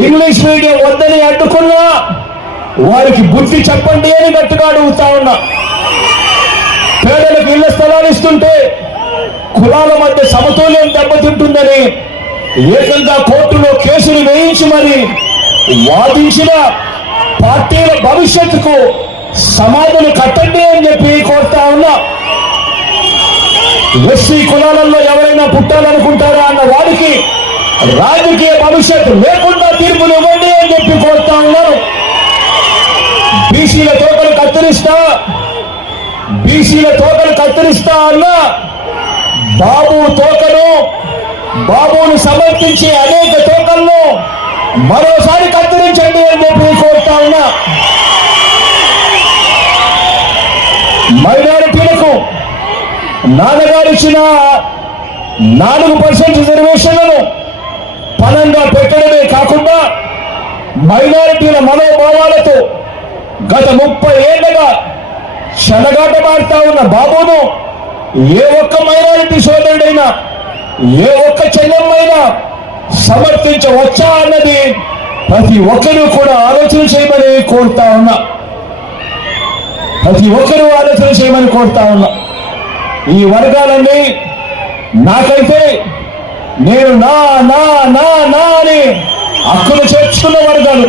English medium వద్దని అడ్డుకున్నా వారికి బుద్ధి చెప్పండి అని గట్టిగా అడుగుతా ఉన్నా. పేదలకు ఇళ్ళ స్థలాలు ఇస్తుంటే కులాల మధ్య సమతుల్యం దెబ్బతింటుందని ఏకంగా కోర్టులో కేసులు వేయించి మరి వాదించిన పార్టీల భవిష్యత్తుకు సమాధులు కట్టండి అని చెప్పి కోరుతా ఉన్నా. ఎస్సీ కులాలలో ఎవరైనా పుట్టాలనుకుంటారా అన్న వారికి రాజకీయ భవిష్యత్తు లేకుండా తీర్పులు ఇవ్వండి అని చెప్పి కోరుతా ఉన్నారు. బీసీల తోకలు కత్తిరిస్తా బీసీల తోకలు కత్తిరిస్తా అన్నా బాబు తోకను బాబును సమర్పించే అనేక తోకలను మరోసారి కత్తిరించండి అని చెప్పి కోరుతా ఉన్నా. మైనారిటీలకు నాన్నగారు ఇచ్చిన నాలుగు పర్సెంట్ రిజర్వేషన్లను పనంగా పెట్టడమే కాకుండా మైనారిటీల మనోభావాలతో గత ముప్పై ఏళ్ళుగా చెలగాటమాడుతా ఉన్న బాబును ఏ ఒక్క మైనారిటీ సోదరుడైనా ఏ ఒక్క చెల్లెమ్మైనా సమర్థించవచ్చా అన్నది ప్రతి ఒక్కరూ కూడా ఆలోచన చేయమని కోరుతా ఉన్నా. ప్రతి ఒక్కరూ ఆలోచన చేయమని కోరుతా ఉన్నా. ఈ వర్గాలన్నీ నాకైతే నేను నా నా నా నా అని హక్కులు చేర్చుకున్న వర్గాలు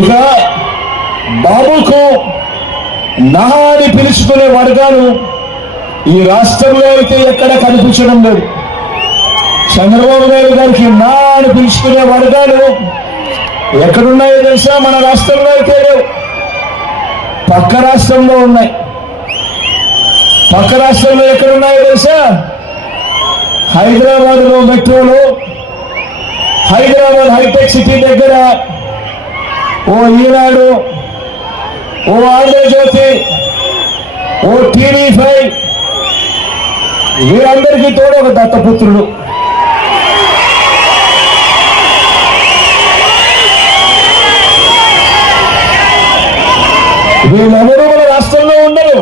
ఇక బాబుకు నా అని పిలుచుకునే వర్గాలు ఈ రాష్ట్రంలో అయితే ఎక్కడ కనిపించడం లేదు. చంద్రబాబు నాయుడు గారికి నా అని పిలుచుకునే వర్గాలు ఎక్కడున్నాయో తెలుసా? మన రాష్ట్రంలో అయితే లేవు. పక్క రాష్ట్రంలో ఉన్నాయి. పక్క రాష్ట్రంలో ఎక్కడున్నాయో తెలుసా? హైదరాబాద్లో మెట్రోలో హైదరాబాద్ హైటెక్ సిటీ దగ్గర ఓ ఈనాడు ఓ ఆంధ్రజ్యోతి ఓ టీవీ ఫైవ్ వీరందరికీ తోడు ఒక దత్తపుత్రుడు. వీళ్ళెవరూ మన రాష్ట్రంలో ఉండరు.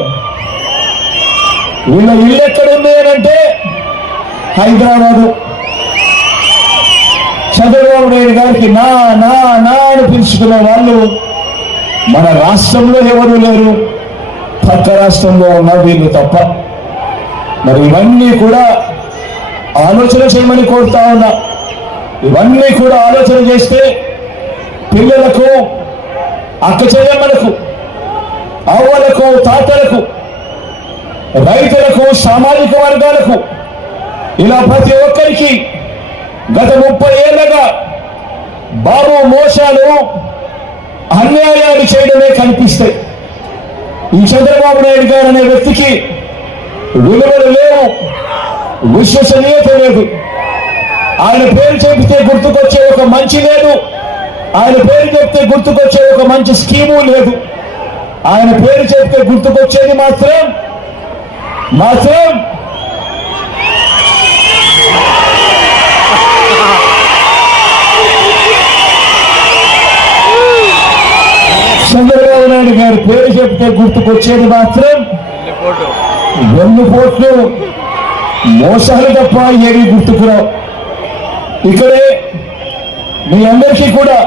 వీళ్ళ ఇల్లు ఎక్కడుంది అని అంటే హైదరాబాదు. చంద్రబాబు నాయుడు గారికి నా నా నా అని పిలుచుకునే వాళ్ళు మన రాష్ట్రంలో ఎవరు లేరు. పక్క రాష్ట్రంలో ఉన్న వీళ్ళు తప్ప. మరి ఇవన్నీ కూడా ఆలోచన చేయమని కోరుతా ఉన్నా. ఇవన్నీ కూడా ఆలోచన చేస్తే పిల్లలకు అక్క చెల్లెమ్మలకు అవ్వలకు తాతలకు రైతులకు సామాజిక వర్గాలకు ఇలా ప్రతి ఒక్కరికి గత ముప్పై ఏళ్ళగా బాబు మోసాలు అన్యాయాలు చేయడమే కనిపిస్తాయి. ఈ చంద్రబాబు నాయుడు గారు అనే వ్యక్తికి విలువలు లేవు విశ్వసనీయత లేదు. ఆయన పేరు చెబితే గుర్తుకొచ్చే ఒక మంచి లేదు ఆయన పేరు చెప్తే గుర్తుకొచ్చే ఒక మంచి స్కీము లేదు. ఆయన పేరు చెప్తే గుర్తుకొచ్చేది మాత్రం మాత్రం చంద్రబాబు నాయుడు గారి పేరు చెప్తే గుర్తుకొచ్చేది మాత్రం వెన్నుపోట్లు మోసాలు తప్ప ఏవి గుర్తుకురావు. ఇక్కడే మీ అందరికీ కూడా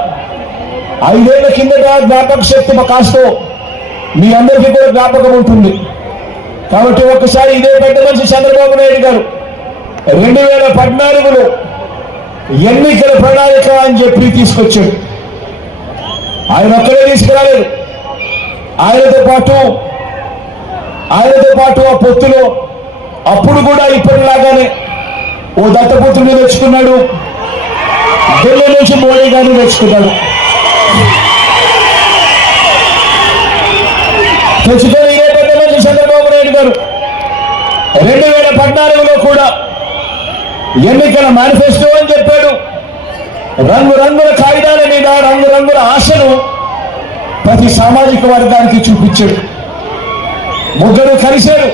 ఐదేళ్ళ కిందట జ్ఞాపక శక్తి కాస్తో మీ అందరికీ కూడా జ్ఞాపకం ఉంటుంది. కాబట్టి ఒక్కసారి ఇదే పెద్ద మనిషి చంద్రబాబు నాయుడు గారు రెండు వేల పద్నాలుగులో ఎన్నికల ప్రణాళిక అని చెప్పి తీసుకొచ్చాడు. ఆయన ఒక్కడే తీసుకురాలేదు. ఆయనతో పాటు ఆయనతో పాటు ఆ పొత్తులో అప్పుడు కూడా ఇప్పటిలాగానే ఓ దత్తపుత్రుని తెచ్చుకున్నాడు. ఢిల్లీ నుంచి మోడీ గారిని తెచ్చుకున్నాడు. తెచ్చుకొని ఇదే పెద్ద చంద్రబాబు నాయుడు గారు రెండు వేల పద్నాలుగులో కూడా ఎన్నికల మేనిఫెస్టో అని చెప్పాడు. రంగు రంగుల కాగితాల మీద రంగు రంగుల ఆశను ప్రతి సామాజిక వర్గానికి చూపించాడు ముగ్గురు కలిశారు.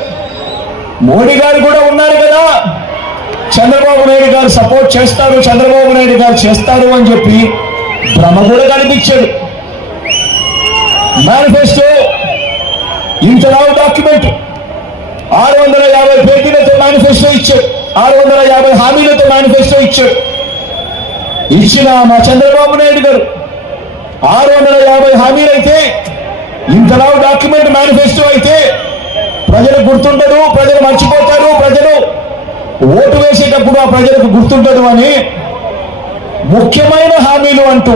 మోడీ గారు కూడా ఉన్నారు కదా. చంద్రబాబు నాయుడు గారు సపోర్ట్ చేస్తారు చంద్రబాబు నాయుడు గారు చేస్తారు అని చెప్పి భ్రమ కూడా కనిపించాడు మేనిఫెస్టో ఇంత రావు డాక్యుమెంట్ ఆరు వందల యాభై పేజీలతో మేనిఫెస్టో ఇచ్చాడు ఆరు వందల యాభై హామీలతో మేనిఫెస్టో ఇచ్చాడు ఇచ్చిన మా చంద్రబాబు నాయుడు గారు ఆరు వందల యాభై హామీలు అయితే ఇంతలా డాక్యుమెంట్ మేనిఫెస్టో అయితే ప్రజలకు గుర్తుండదు ప్రజలు మర్చిపోతారు ప్రజలు ఓటు వేసేటప్పుడు ఆ ప్రజలకు గుర్తుండదు అని ముఖ్యమైన హామీలు అంటూ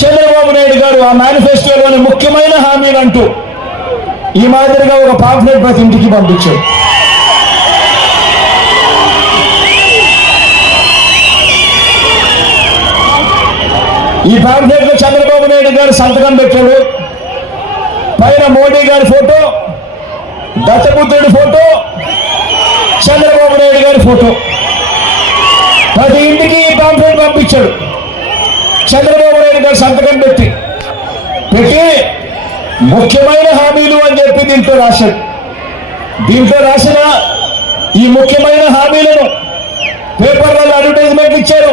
చంద్రబాబు నాయుడు గారు ఆ మేనిఫెస్టోలోని ముఖ్యమైన హామీలు అంటూ ఈ మాదిరిగా ఒక పాంప్లెట్ ప్రతి ఇంటికి పంపించారు. ఈ పాంఫ్లెట్లో చంద్రబాబు నాయుడు గారు సంతకం పెట్టాడు పైన మోడీ గారి ఫోటో దత్తపుత్రుడి ఫోటో చంద్రబాబు నాయుడు గారి ఫోటో. ప్రతి ఇంటికి ఈ పాంఫ్లెట్ పంపించాడు చంద్రబాబు నాయుడు గారు సంతకం పెట్టి పెట్టి ముఖ్యమైన హామీలు అని చెప్పి దీంట్లో రాశాడు దీంట్లో రాసిన ఈ ముఖ్యమైన హామీలను పేపర్లలో అడ్వర్టైజ్మెంట్ ఇచ్చారు.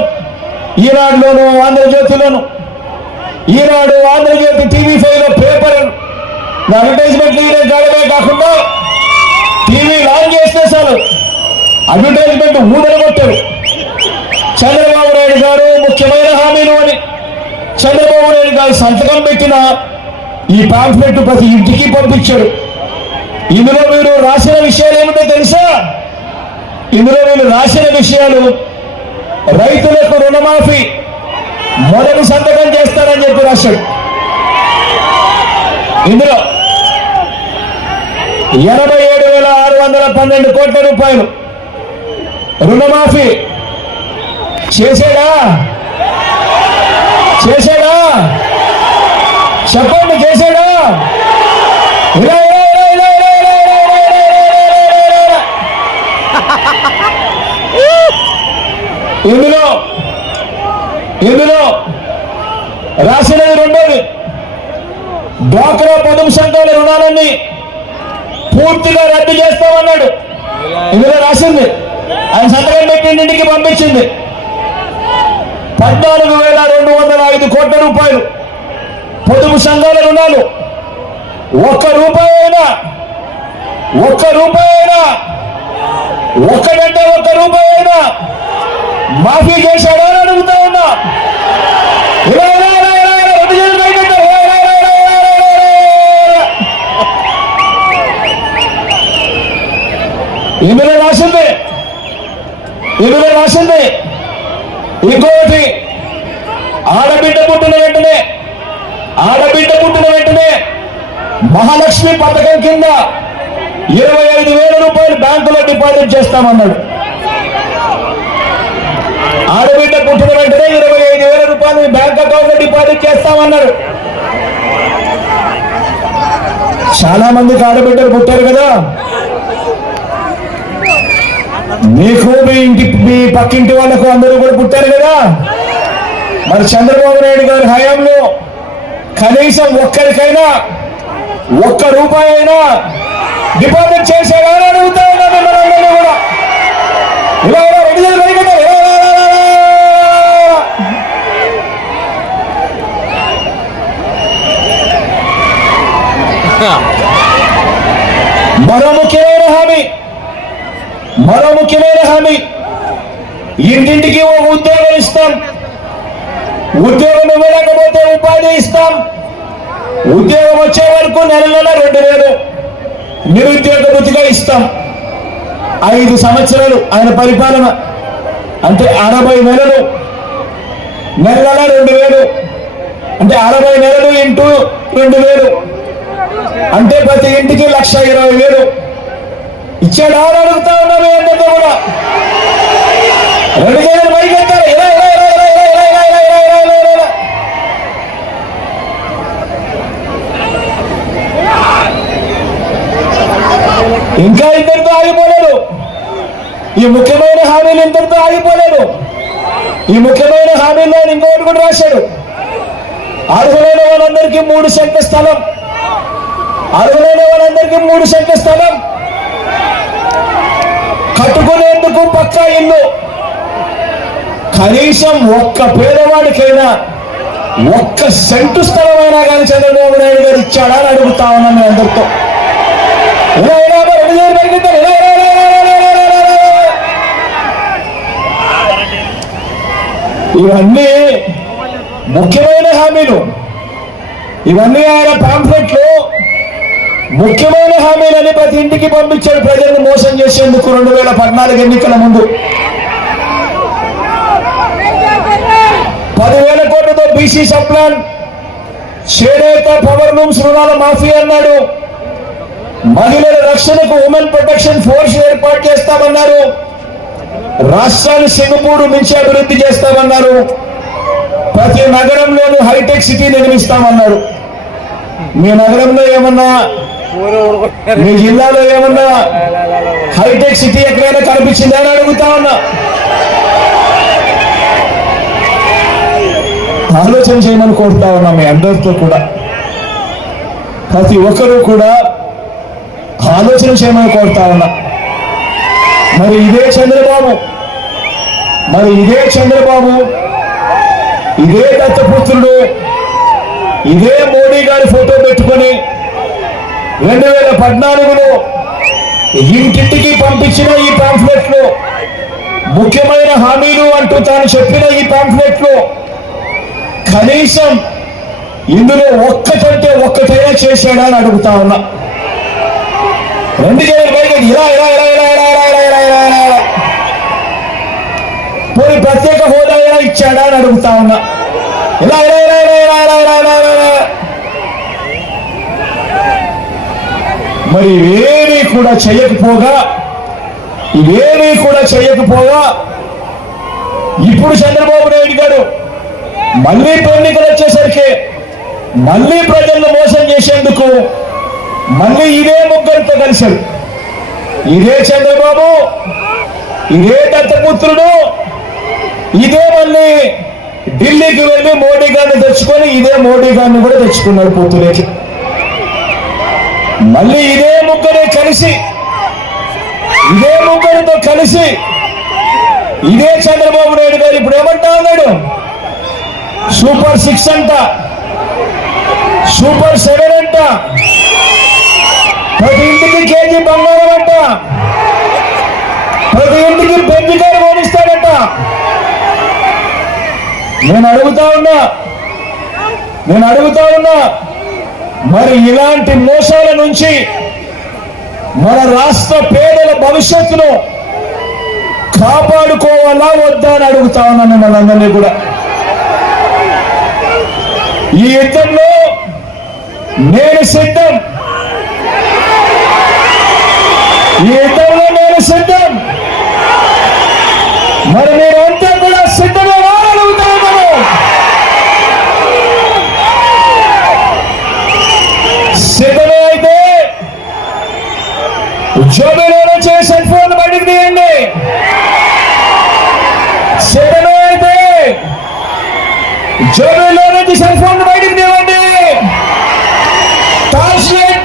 ఈనాడులోను ఆంధ్రజ్యోతిలోను ఈనాడు ఆంధ్రజ్యోతి టీవీ ఫైవ్లో పేపర్ అడ్వర్టైజ్మెంట్లు కావడమే కాకుండా టీవీ లాంచ్ చేస్తే చాలు. అడ్వర్టైజ్మెంట్ ఊడలగొట్టారు చంద్రబాబు నాయుడు గారు ముఖ్యమైన హామీలు అని చంద్రబాబు నాయుడు గారు సంతకం పెట్టిన ఈ పాంఫ్లెట్ ప్రతి ఇంటికి పంపించాడు ఇందులో మీరు రాసిన విషయాలు ఏమిటో తెలుసా? ఇందులో మీరు రాసిన విషయాలు రైతులకు రుణమాఫీ మొదటి సంతకం చేస్తారని చెప్పి రాశాడు. ఇందులో ఎనభై ఏడు వేల ఆరు వందల పన్నెండు కోట్ల రూపాయలు రుణమాఫీ చేసేడా చేసేడా చెప్పండి చేసేడా ఇలా ఇందులో ఇందులో రాసినది రెండోది. డ్వాక్రా పొదుపు సంఘాల రుణాలన్నీ పూర్తిగా రద్దు చేస్తామన్నాడు. ఇందులో రాసింది. ఆయన సంతకం పెట్టిన ఇంటికి పంపించింది. పద్నాలుగు వేల రెండు వందల ఐదు కోట్ల రూపాయలు పొదుపు సంఘాల రుణాలు. ఒక్క రూపాయి అయినా ఒక్క రూపాయి అయినా ఒక్కడంటే ఒక్క రూపాయి అయినా మాఫీ చేశాడా అని అడుగుతా ఉన్నా ఇందులో రాసింది ఇందులో రాసింది ఇంకోటి ఆడబిడ్డ పుట్టిన వెంటనే ఆడబిడ్డ పుట్టిన వెంటనే మహాలక్ష్మి పథకం కింద ఇరవై ఐదు వేల రూపాయలు బ్యాంకులో డిపాజిట్ చేస్తామన్నాడు ఆడబిడ్డ పుట్టిన వెంటనే ఇరవై ఐదు వేల రూపాయలు బ్యాంక్ అకౌంట్లో డిపాజిట్ చేస్తామన్నారు. చాలా మందికి ఆడబిడ్డలు పుట్టారు కదా. మీకు మీ ఇంటి మీ పక్కింటి వాళ్ళకు అందరూ కూడా పుట్టారు కదా. మరి చంద్రబాబు నాయుడు గారి హయాంలో కనీసం ఒక్కరికైనా ఒక్క రూపాయి అయినా డిపాజిట్ చేశాడా అని అడుగుతా ఉన్నా మిమ్మల్ని కూడా. ఇలా ఇలా రెండు చేతులు పైకెత్తండి. ఇలా, ఇలా, ఇలా, ఇలా, ఇలా, ఇలా. మరో ముఖ్యమైన హామీ. మరో ముఖ్యమైన హామీ. ఇంటింటికి ఒక ఉద్యోగం ఇస్తాం. ఉద్యోగం ఇవ్వలేకపోతే ఉపాధి ఇస్తాం. ఉద్యోగం వచ్చే వరకు నెల నెల రెండు వేలు నిరుద్యోగ వృత్తిగా ఇస్తాం. ఐదు సంవత్సరాలు ఆయన పరిపాలన. అంటే అరవై నెలలు. నెల నెల రెండు వేలు. అంటే అరవై నెలలు ఇంటూ రెండు వేలు. అంటే ప్రతి ఇంటికి లక్ష ఇరవై వేలు ఇచ్చాడా అని అడుగుతా ఉన్నారు ఏంటంటే కూడా రెండు చేతులు పైకి ఎత్తారు ఇంకా ఇద్దరితో ఆగిపోలేదు ఈ ముఖ్యమైన హామీలు ఇద్దరితో ఆగిపోలేదు ఈ ముఖ్యమైన హామీల్లో ఇంకోటి కూడా రాశాడు అర్హులైన వాళ్ళందరికీ మూడు సెంట్ల స్థలం అర్హులైన వారందరికీ మూడు సెంట్ల స్థలం. కట్టుకునేందుకు పక్కా ఇల్లు. కనీసం ఒక్క పేదవాడికైనా ఒక్క సెంటు స్థలమైనా కానీ చంద్రబాబు నాయుడు గారు ఇచ్చాడా అని అడుగుతా ఉన్నాం మీ అందరితో. ఇవన్నీ ముఖ్యమైన హామీలు. ఇవన్నీ ఆయన పాంప్లెట్లు ముఖ్యమైన హామీలని ప్రతి ఇంటికి పంపించాడు ప్రజలను మోసం చేసేందుకు రెండు వేల పద్నాలుగు ఎన్నికల ముందు. పదివేల కోట్లతో బీసీ సప్లాన్. చేనేత పవర్ లూమ్స్ రుణాల మాఫీ అన్నాడు. మహిళల రక్షణకు ఉమెన్ ప్రొటెక్షన్ ఫోర్స్ ఏర్పాటు చేస్తామన్నారు. రాష్ట్రాన్ని సింగపూర్ మించి అభివృద్ధి చేస్తామన్నారు. ప్రతి నగరంలోనూ హైటెక్ సిటీ నిర్మిస్తామన్నారు. మీ నగరంలో ఏమన్నా మీ జిల్లాలో ఏమన్నా హైటెక్ సిటీ ఎక్కడైనా కనిపించిందా అని అడుగుతా ఉన్నా. ఆలోచన చేయమని కోరుతా ఉన్నా మీ అందరితో కూడా. ప్రతి ఒక్కరూ కూడా ఆలోచన చేయమని కోరుతా ఉన్నా. మరి ఇదే చంద్రబాబు. మరి ఇదే చంద్రబాబు. ఇదే దత్తపుత్రుడు. ఇదే మోడీ గారి ఫోటో పెట్టుకొని రెండు వేల పద్నాలుగులో ఇంటింటికి పంపించిన ఈ పాంఫ్లెట్లు ముఖ్యమైన హామీలు అంటూ తాను చెప్పిన ఈ పాంఫ్లెట్లు కనీసం ఇందులో ఒక్కటంటే ఒక్కటైనా చేశాడా అని అడుగుతా ఉన్నా రెండు చేయాలి పైగా ఇలా ఇలా ఇలా ఇలా ఇలా ఇలా ఇలా ఇలా ఇలా ఇలా పోయి ప్రత్యేక హోదా ఇలా ఇచ్చాడా అని అడుగుతా ఉన్నా ఇలా ఇలా ఇలా ఇలా ఇలా ఇలా ఇలా ఇలా ఇలా ఇలా మరి ఇవేమీ కూడా చేయకపోగా ఇవేమీ కూడా చేయకపోగా ఇప్పుడు చంద్రబాబు నాయుడు గారు మళ్ళీ ఎన్నికలు వచ్చేసరికి మళ్ళీ ప్రజలను మోసం చేసేందుకు మళ్ళీ ఇదే ముగ్గురితో కలిశారు. ఇదే చంద్రబాబు ఇదే దత్తపుత్రుడు ఇదే మళ్ళీ ఢిల్లీకి వెళ్ళి మోడీ గారిని తెచ్చుకొని ఇదే మోడీ గారిని కూడా తెచ్చుకున్నాడు పొత్తులేకి మళ్ళీ ఇదే ముగ్గురే కలిసి ఇదే ముగ్గురితో కలిసి ఇదే చంద్రబాబు నాయుడు గారు ఇప్పుడు ఏమంటా ఉన్నాడు? సూపర్ సిక్స్ అంట సూపర్ సెవెన్ అంట ప్రతి ఇంటికి కేజీ బంగారం అంట ప్రతి ఇంటికి పెంచికారు ఓడిస్తాడంట నేను అడుగుతా ఉన్నా నేను అడుగుతా ఉన్నా మరి ఇలాంటి మోసాల నుంచి మన రాష్ట్ర పేదల భవిష్యత్తును కాపాడుకోవాలా వద్దా అని అడుగుతా ఉన్నాను మనందరినీ కూడా. ఈ యుద్ధంలో నేను సిద్ధం. ఈ యుద్ధంలో నేను సిద్ధం. మరి మీరంతా కూడా జోబీలో నుంచి సెల్ ఫోన్ బయటకు తీయండి. సిద్ధమే అయితే జోబీలో నుంచి సెల్ ఫోన్ బయటకు తీయండి. టార్చ్ లైట్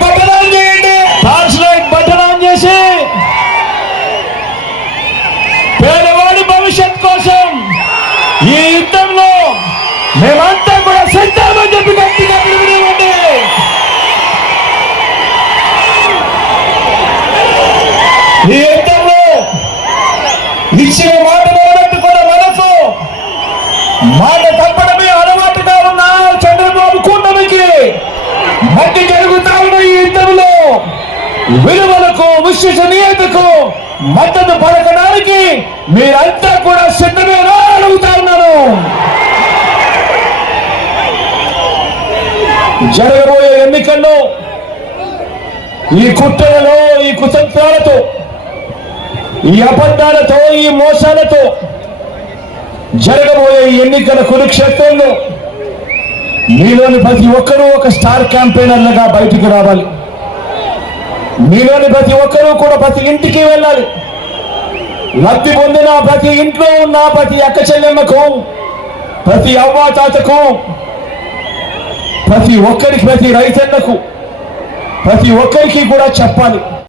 మాట తప్పడమే అలవాటుగా ఉన్న చంద్రబాబు కూటమికి మట్టి జరుగుతా ఉన్న ఈ యుద్ధంలో విలువలకు విశ్వసనీయతకు మద్దతు పలకడానికి మీరంతా కూడా సిద్ధమేనా అడుగుతా ఉన్నాను. జరగబోయే ఎన్నికల్లో ఈ కుట్రలలో ఈ కుతంత్రాలతో ఈ అబద్ధాలతో ఈ మోసాలతో జరగబోయే ఎన్నికల కురుక్షేత్రంలో మీలోని ప్రతి ఒక్కరూ ఒక స్టార్ క్యాంపెయినర్లుగా బయటికి రావాలి. మీలోని ప్రతి ఒక్కరూ కూడా ప్రతి ఇంటికి వెళ్ళాలి. లబ్ధి పొందిన ప్రతి ఇంట్లో ఉన్న ప్రతి అక్క చెల్లెమ్మకు ప్రతి అవ్వాతాతకు ప్రతి ఒక్కరికి ప్రతి రైతన్నకు ప్రతి ఒక్కరికి కూడా చెప్పాలి.